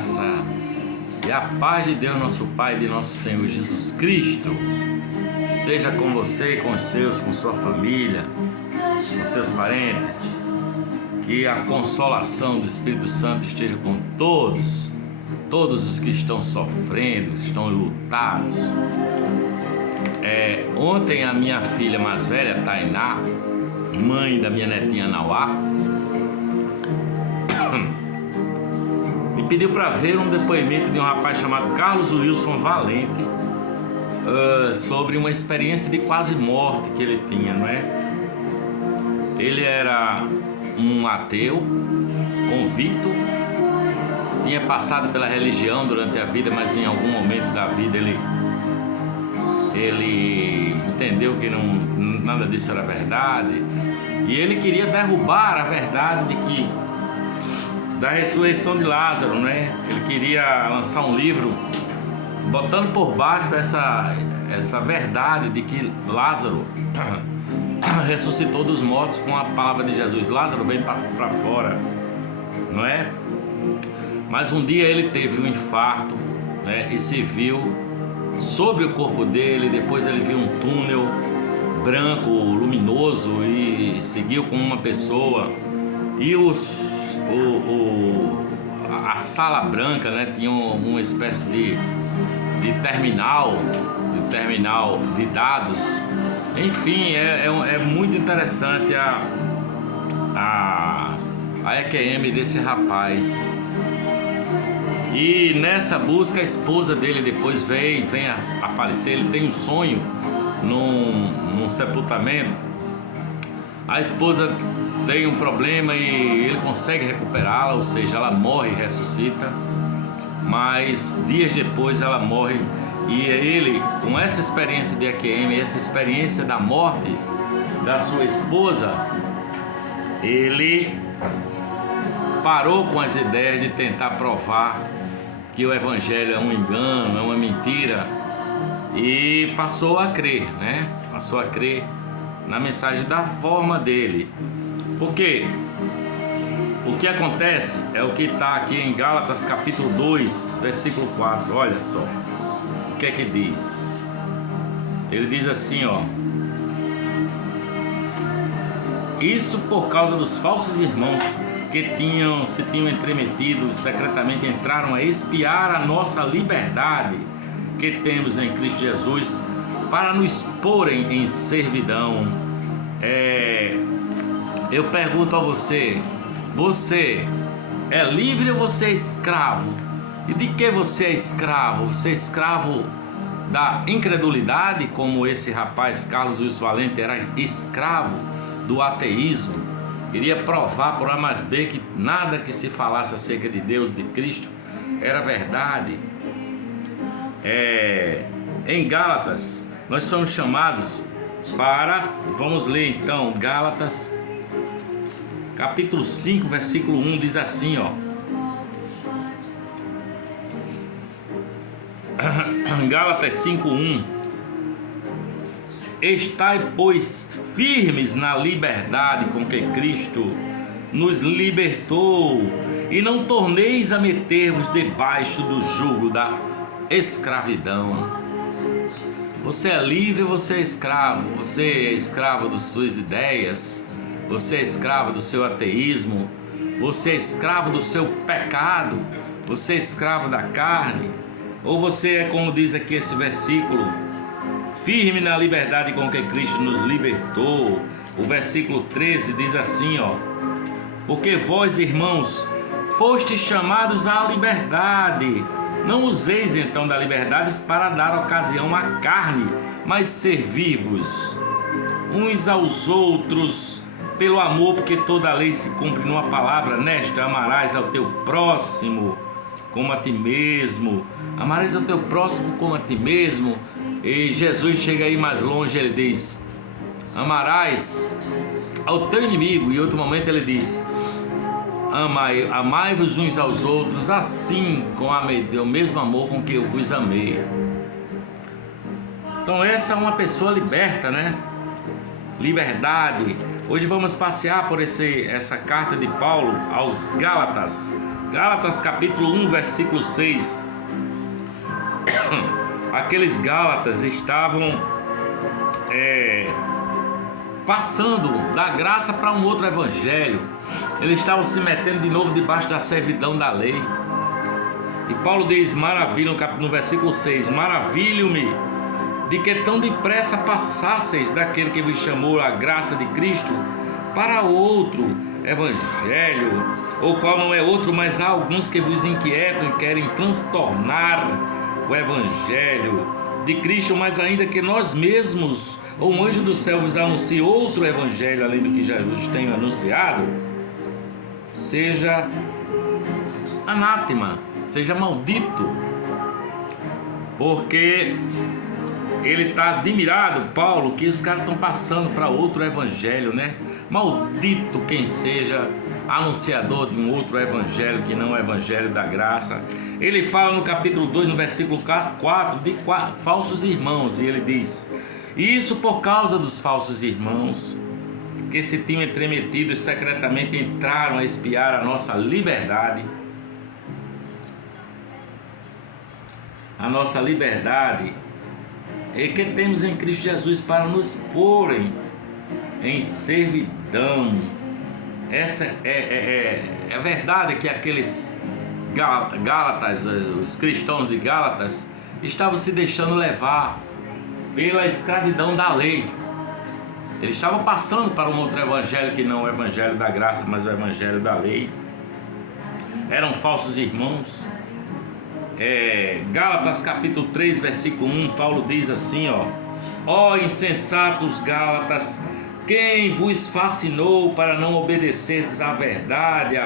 graça e a paz de Deus, nosso Pai, de nosso Senhor Jesus Cristo, seja com você, com os seus, com sua família, com seus parentes. Que a consolação do Espírito Santo esteja com todos os que estão sofrendo, estão lutados. Ontem a minha filha mais velha, Tainá, mãe da minha netinha Nauá, me pediu para ver um depoimento de um rapaz chamado Carlos Wilson Valente, sobre uma experiência de quase morte que ele tinha, não é? Ele era um ateu convicto, tinha passado pela religião durante a vida, mas em algum momento da vida ele entendeu que nada disso era verdade, e ele queria derrubar a verdade da ressurreição de Lázaro, né? Ele queria lançar um livro botando por baixo essa verdade de que Lázaro ressuscitou dos mortos com a palavra de Jesus. Lázaro veio para fora, não é? Mas um dia ele teve um infarto, né? E se viu sobre o corpo dele. Depois ele viu um túnel branco, luminoso, e seguiu com uma pessoa. E a sala branca, né, tinha uma espécie de terminal de dados. Enfim, é muito interessante a EQM desse rapaz. E nessa busca a esposa dele depois vem a falecer. Ele tem um sonho num sepultamento. A esposa tem um problema e ele consegue recuperá-la, ou seja, ela morre e ressuscita, mas dias depois ela morre. E ele, com essa experiência de EQM, essa experiência da morte da sua esposa, ele parou com as ideias de tentar provar que o evangelho é um engano, é uma mentira, e passou a crer, né? Passou a crer na mensagem da forma dele. Porque o que acontece é o que está aqui em Gálatas capítulo 2, versículo 4. Olha só o que é que diz. Ele diz assim, ó: isso por causa dos falsos irmãos que se tinham entremetido secretamente, entraram a espiar a nossa liberdade que temos em Cristo Jesus, para nos porem em servidão. Eu pergunto a você: você é livre ou você é escravo? E de que você é escravo? Você é escravo da incredulidade, como esse rapaz Carlos Wilson Valente era escravo do ateísmo? Queria provar por A mais B que nada que se falasse acerca de Deus, de Cristo, era verdade. Em Gálatas, nós somos chamados para... Vamos ler então, Gálatas, capítulo 5, versículo 1, diz assim, ó. Gálatas 5:1. Estai, pois, firmes na liberdade com que Cristo nos libertou, e não torneis a meter-vos debaixo do jugo da escravidão. Você é livre ou você é escravo? Você é escravo das suas ideias? Você é escravo do seu ateísmo? Você é escravo do seu pecado? Você é escravo da carne? Ou você é, como diz aqui esse versículo, firme na liberdade com que Cristo nos libertou? O versículo 13 diz assim, ó: porque vós, irmãos, fostes chamados à liberdade. Não useis então da liberdade para dar ocasião à carne, mas servi-vos uns aos outros pelo amor, porque toda a lei se cumpre numa palavra: nesta amarás ao teu próximo como a ti mesmo. Amarás ao teu próximo como a ti mesmo. E Jesus chega aí mais longe, ele diz: amarás ao teu inimigo. E em outro momento ele diz: amai-vos uns aos outros, assim com o mesmo amor com que eu vos amei. Então essa é uma pessoa liberta, né? Liberdade. Hoje vamos passear por essa carta de Paulo aos Gálatas, Gálatas capítulo 1, versículo 6. Aqueles Gálatas estavam passando da graça para um outro evangelho. Eles estavam se metendo de novo debaixo da servidão da lei. E Paulo diz, no versículo 6, maravilho-me de que tão depressa passasseis daquele que vos chamou a graça de Cristo para outro evangelho, o qual não é outro, mas há alguns que vos inquietam e querem transtornar o evangelho de Cristo, mas ainda que nós mesmos ou um anjo do céu vos anuncie outro evangelho além do que já vos tenho anunciado, seja anátema, seja maldito, porque ele está admirado, Paulo, que os caras estão passando para outro evangelho, né? Maldito quem seja anunciador de um outro evangelho que não é o evangelho da graça. Ele fala no capítulo 2, no versículo 4, de falsos irmãos, e ele diz: e isso por causa dos falsos irmãos, que se tinham entremetido e secretamente entraram a espiar a nossa liberdade. A nossa liberdade é que temos em Cristo Jesus para nos porem em servidão. Essa é a verdade, que aqueles Gálatas, os cristãos de Gálatas, estavam se deixando levar pela escravidão da lei. Eles estavam passando para um outro evangelho que não é o evangelho da graça, mas o evangelho da lei. Eram falsos irmãos. Gálatas capítulo 3, versículo 1, Paulo diz assim, ó insensatos Gálatas, quem vos fascinou para não obedecerdes à verdade,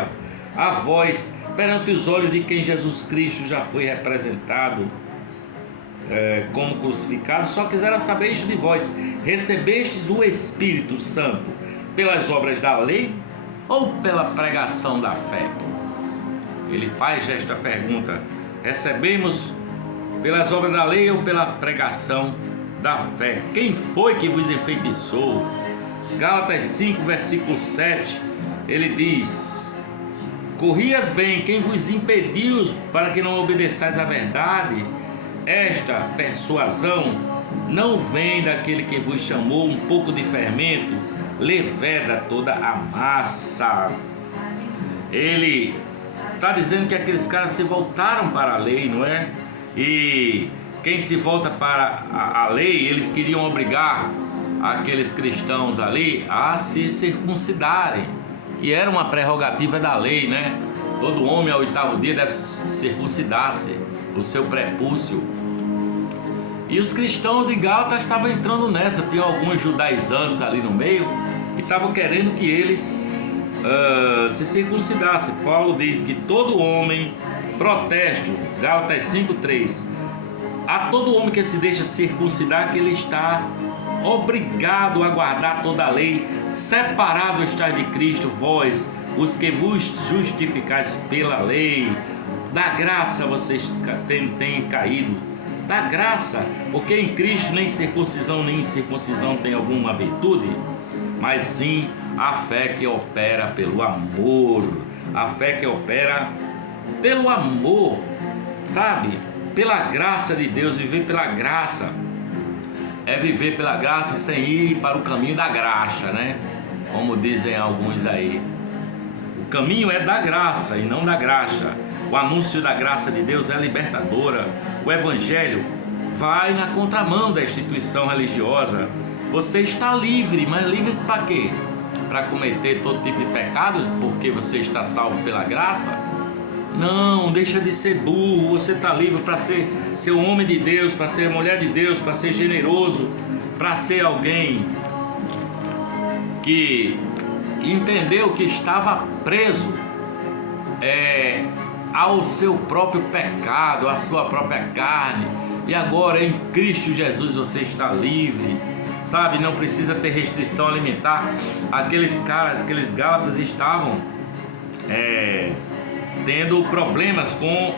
a vós, perante os olhos de quem Jesus Cristo já foi representado como crucificado? Só quisera saber isto de vós: recebestes o Espírito Santo pelas obras da lei ou pela pregação da fé? Ele faz esta pergunta: recebemos pelas obras da lei ou pela pregação da fé? Quem foi que vos enfeitiçou? Gálatas 5, versículo 7, ele diz: corrias bem, quem vos impediu para que não obedeçais à verdade? Esta persuasão não vem daquele que vos chamou. Um pouco de fermento leveda toda a massa. Ele está dizendo que aqueles caras se voltaram para a lei, não é? E quem se volta para a lei, eles queriam obrigar aqueles cristãos ali a se circuncidarem. E era uma prerrogativa da lei, né? Todo homem ao 8º dia deve circuncidar-se o seu prepúcio. E os cristãos de Gálatas estavam entrando nessa. Tinha alguns judaizantes ali no meio e estavam querendo que eles se circuncidassem. Paulo diz que todo homem, protesto, Gálatas 5:3, a todo homem que se deixa circuncidar, que ele está obrigado a guardar toda a lei. Separado está de Cristo, vós, os que vos justificais pela lei. Da graça vocês têm caído. Da graça, porque em Cristo nem circuncisão nem incircuncisão tem alguma virtude, mas sim a fé que opera pelo amor. A fé que opera pelo amor, sabe? Pela graça de Deus. Viver pela graça é viver pela graça sem ir para o caminho da graxa, né? Como dizem alguns aí. O caminho é da graça e não da graxa. O anúncio da graça de Deus é libertadora. O evangelho vai na contramão da instituição religiosa. Você está livre, mas livre para quê? Para cometer todo tipo de pecado porque você está salvo pela graça? Não, deixa de ser burro. Você está livre para ser um homem de Deus, para ser mulher de Deus, para ser generoso, para ser alguém que entendeu que estava preso ao seu próprio pecado, à sua própria carne, e agora em Cristo Jesus você está livre, sabe? Não precisa ter restrição alimentar. Aqueles Gálatas estavam tendo problemas com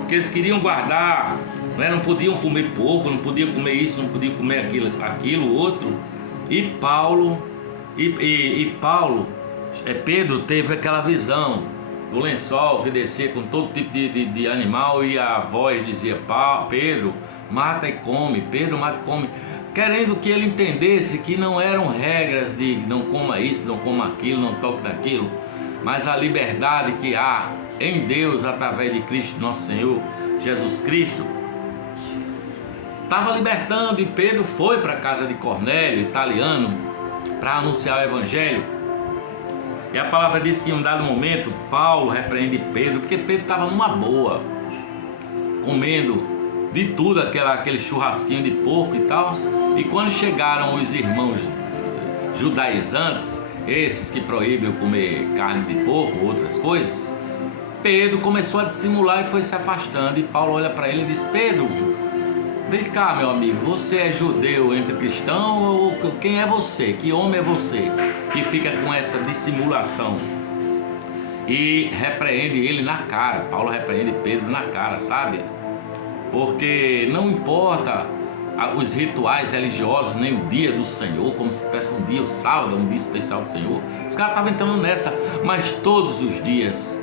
porque eles queriam guardar, não podiam comer porco, não podiam comer isso, não podiam comer aquilo outro. E Paulo Pedro teve aquela visão do lençol que descia com todo tipo de animal, e a voz dizia: Pedro, mata e come, Pedro, mata e come, querendo que ele entendesse que não eram regras de não coma isso, não coma aquilo, não toque naquilo, mas a liberdade que há em Deus através de Cristo, nosso Senhor Jesus Cristo, estava libertando. E Pedro foi para a casa de Cornélio, italiano, para anunciar o Evangelho. E a palavra diz que em um dado momento Paulo repreende Pedro, porque Pedro estava numa boa, comendo de tudo, aquele churrasquinho de porco e tal. E quando chegaram os irmãos judaizantes, esses que proíbem comer carne de porco, outras coisas, Pedro começou a dissimular e foi se afastando. E Paulo olha para ele e diz: Pedro, vem cá, meu amigo, você é judeu entre cristão, ou quem é você? Que homem é você que fica com essa dissimulação? E repreende ele na cara. Paulo repreende Pedro na cara, sabe? Porque não importa os rituais religiosos, nem o dia do Senhor, como se tivesse um dia, o sábado, um dia especial do Senhor. Os caras estavam entrando nessa, mas todos os dias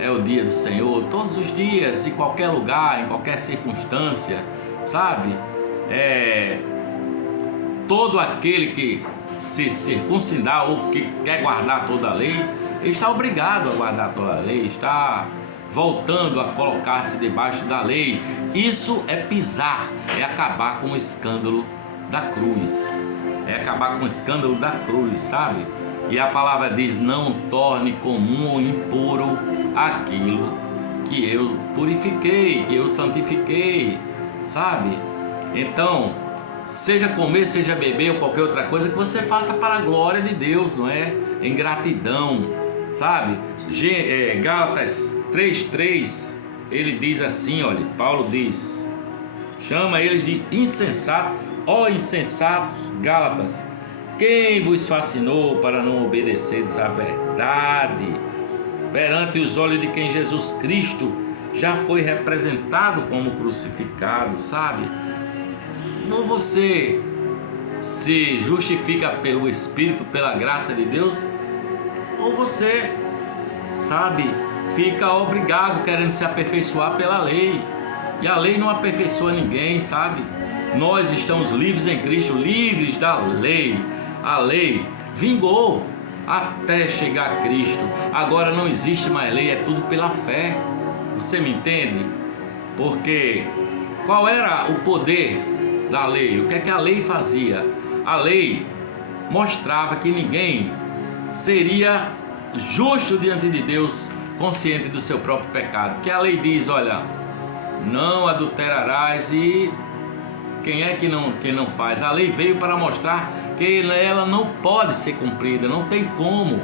é o dia do Senhor, todos os dias, em qualquer lugar, em qualquer circunstância, sabe? Todo aquele que se circuncidar ou que quer guardar toda a lei, ele está obrigado a guardar toda a lei, está voltando a colocar-se debaixo da lei. Isso é pisar, é acabar com o escândalo da cruz, é acabar com o escândalo da cruz, sabe? E a palavra diz: não torne comum ou impuro aquilo que eu purifiquei, que eu santifiquei, sabe? Então, seja comer, seja beber ou qualquer outra coisa, que você faça para a glória de Deus, não é? Em gratidão, sabe? Gálatas 3:3, ele diz assim, olha, Paulo diz, chama eles de insensatos. Ó insensatos, Gálatas, quem vos fascinou para não obedeceres à verdade, perante os olhos de quem Jesus Cristo já foi representado como crucificado, sabe? Ou você se justifica pelo Espírito, pela graça de Deus, ou você, sabe, fica obrigado querendo se aperfeiçoar pela lei. E a lei não aperfeiçoa ninguém, sabe? Nós estamos livres em Cristo, livres da lei. A lei vingou até chegar a Cristo. Agora não existe mais lei, é tudo pela fé. Você me entende? Porque qual era o poder da lei? O que é que a lei fazia? A lei mostrava que ninguém seria justo diante de Deus, consciente do seu próprio pecado. Que a lei diz, olha, não adulterarás, e quem é que não faz? A lei veio para mostrar que ela não pode ser cumprida, não tem como.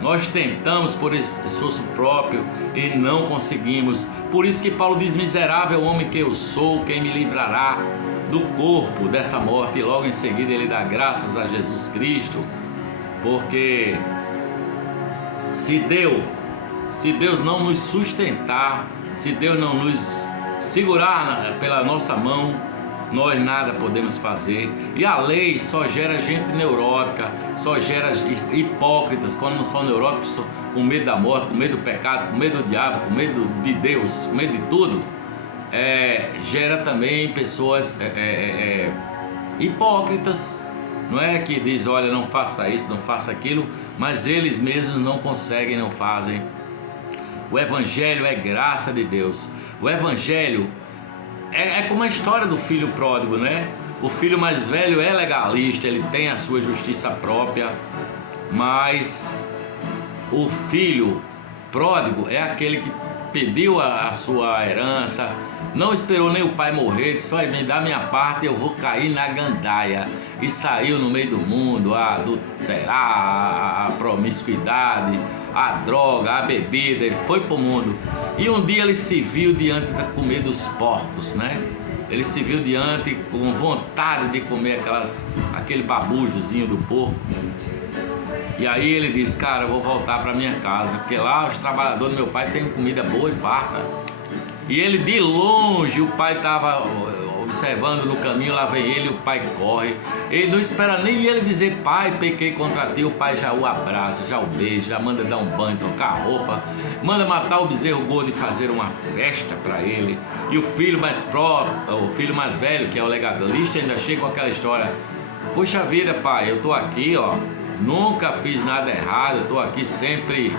Nós tentamos por esforço próprio e não conseguimos. Por isso que Paulo diz: miserável homem que eu sou, quem me livrará do corpo dessa morte? E logo em seguida ele dá graças a Jesus Cristo, porque se Deus não nos sustentar, se Deus não nos segurar pela nossa mão, nós nada podemos fazer. E a lei só gera gente neurótica, só gera hipócritas. Quando não são neuróticos, com medo da morte, com medo do pecado, com medo do diabo, com medo de Deus, com medo de tudo, gera também pessoas hipócritas, não é? Que diz, olha, não faça isso, não faça aquilo, mas eles mesmos não conseguem, não fazem. O Evangelho é graça de Deus. O Evangelho é como a história do filho pródigo, né? O filho mais velho é legalista, ele tem a sua justiça própria, mas o filho pródigo é aquele que pediu a sua herança, não esperou nem o pai morrer, disse: só me dá minha parte, eu vou cair na gandaia. E saiu no meio do mundo a adulterar, a promiscuidade, a droga, a bebida, ele foi pro mundo. E um dia ele se viu diante da comida dos porcos, né? Ele se viu diante com vontade de comer aquele babujozinho do porco. E aí ele disse: cara, eu vou voltar para minha casa, porque lá os trabalhadores do meu pai têm comida boa e farta. E ele, de longe, o pai estava observando no caminho, lá vem ele, o pai corre. Ele não espera nem ele dizer: pai, pequei contra ti. O pai já o abraça, já o beija, já manda dar um banho, trocar a roupa, manda matar o bezerro gordo e fazer uma festa para ele. E o filho mais velho, que é o legalista, ainda chega com aquela história: poxa vida, pai, eu tô aqui, ó, nunca fiz nada errado, eu tô aqui sempre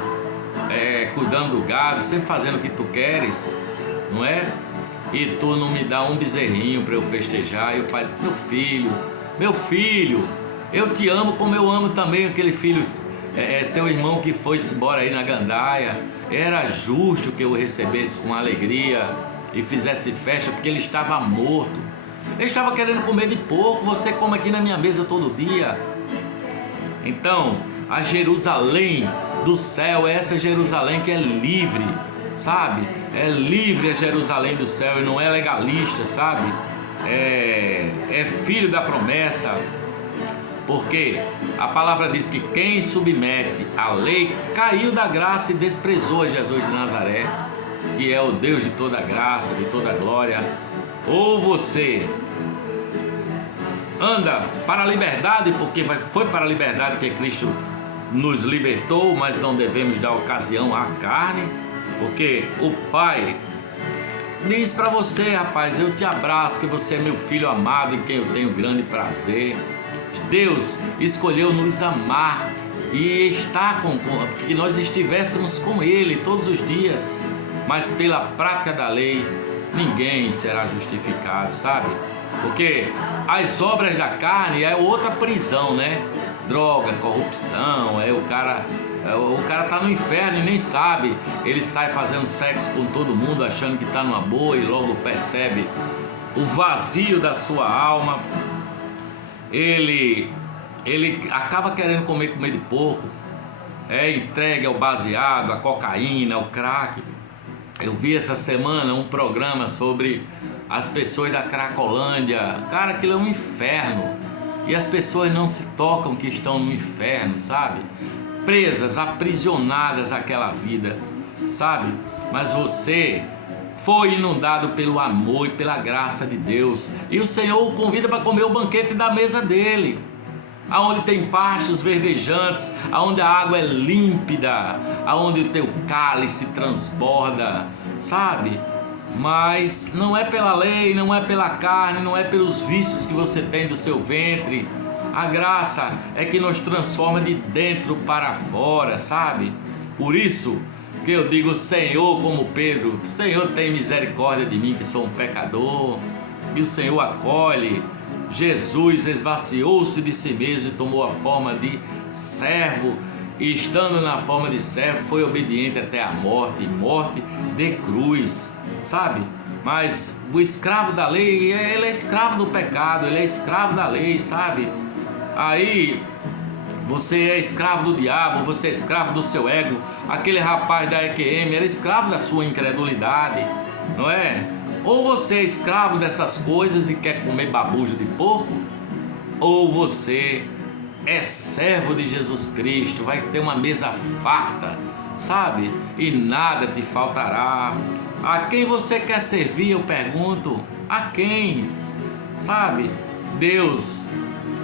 cuidando do gado, sempre fazendo o que tu queres, não é? E tu não me dá um bezerrinho para eu festejar. E o pai diz: meu filho, eu te amo como eu amo também aquele filho, seu irmão que foi-se embora aí na gandaia. Era justo que eu o recebesse com alegria e fizesse festa, porque ele estava morto. Ele estava querendo comer de porco, você come aqui na minha mesa todo dia. Então, a Jerusalém do céu é essa Jerusalém que é livre, sabe? É livre a Jerusalém do céu e não é legalista, sabe? É filho da promessa, porque a palavra diz que quem submete à lei caiu da graça e desprezou a Jesus de Nazaré, que é o Deus de toda graça, de toda glória. Ou você anda para a liberdade, porque foi para a liberdade que Cristo nos libertou, mas não devemos dar ocasião à carne, porque o Pai diz para você: rapaz, eu te abraço, que você é meu filho amado em quem eu tenho grande prazer. Deus escolheu nos amar e estar que nós estivéssemos com Ele todos os dias, mas pela prática da lei ninguém será justificado, sabe? Porque as obras da carne é outra prisão, né? Droga, corrupção, o cara tá no inferno e nem sabe. Ele sai fazendo sexo com todo mundo, achando que tá numa boa, e logo percebe o vazio da sua alma. Ele acaba querendo comer de porco, entregue ao baseado, à cocaína, ao crack. Eu vi essa semana um programa sobre as pessoas da Cracolândia. Cara, aquilo é um inferno. E as pessoas não se tocam que estão no inferno, sabe? Presas, aprisionadas àquela vida, sabe? Mas você foi inundado pelo amor e pela graça de Deus, e o Senhor o convida para comer o banquete da mesa dele, aonde tem pastos verdejantes, aonde a água é límpida, aonde o teu cálice transborda, sabe? Mas não é pela lei, não é pela carne, não é pelos vícios que você tem do seu ventre. A graça é que nos transforma de dentro para fora, sabe? Por isso que eu digo: Senhor, como Pedro, Senhor, tem misericórdia de mim que sou um pecador. E o Senhor acolhe. Jesus esvaziou-se de si mesmo e tomou a forma de servo, e estando na forma de servo foi obediente até a morte, e morte de cruz, sabe? Mas o escravo da lei, ele é escravo do pecado, ele é escravo da lei, sabe? Aí você é escravo do diabo, você é escravo do seu ego. Aquele rapaz da EQM era escravo da sua incredulidade, não é? Ou você é escravo dessas coisas e quer comer babujo de porco, ou você é servo de Jesus Cristo, vai ter uma mesa farta, sabe? E nada te faltará. A quem você quer servir, eu pergunto, a quem? Sabe? Deus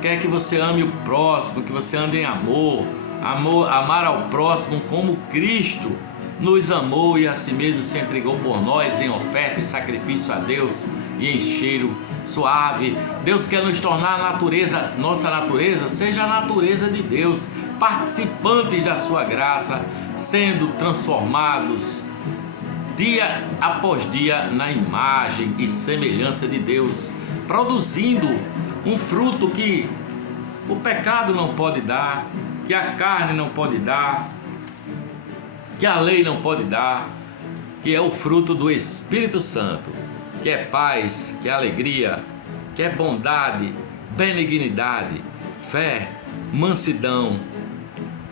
quer que você ame o próximo, que você ande em amor, amar ao próximo como Cristo nos amou e a si mesmo se entregou por nós em oferta e sacrifício a Deus e em cheiro suave. Deus quer nos tornar nossa natureza seja a natureza de Deus, participantes da sua graça, sendo transformados dia após dia na imagem e semelhança de Deus, produzindo um fruto que o pecado não pode dar, que a carne não pode dar, que a lei não pode dar, que é o fruto do Espírito Santo, que é paz, que é alegria, que é bondade, benignidade, fé, mansidão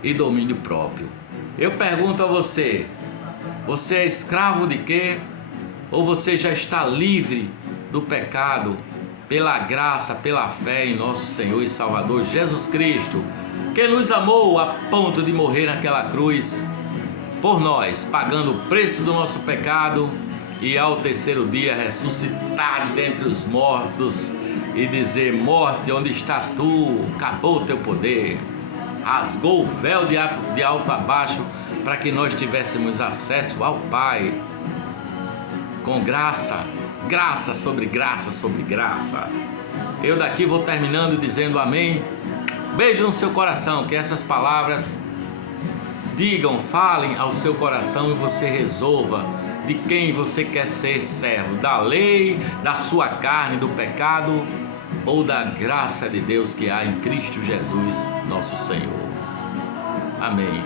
e domínio próprio. Eu pergunto a você: você é escravo de quê? Ou você já está livre do pecado pela graça, pela fé em nosso Senhor e Salvador Jesus Cristo, que nos amou a ponto de morrer naquela cruz por nós, pagando o preço do nosso pecado e ao terceiro dia ressuscitar dentre os mortos e dizer: morte, onde está tu? Acabou o teu poder. Rasgou o véu de alto a baixo para que nós tivéssemos acesso ao Pai com graça, graça sobre graça sobre graça. Eu daqui vou terminando dizendo amém. Beijo no seu coração, que essas palavras digam, falem ao seu coração e você resolva de quem você quer ser servo, da lei, da sua carne, do pecado ou da graça de Deus que há em Cristo Jesus, nosso Senhor. Amém.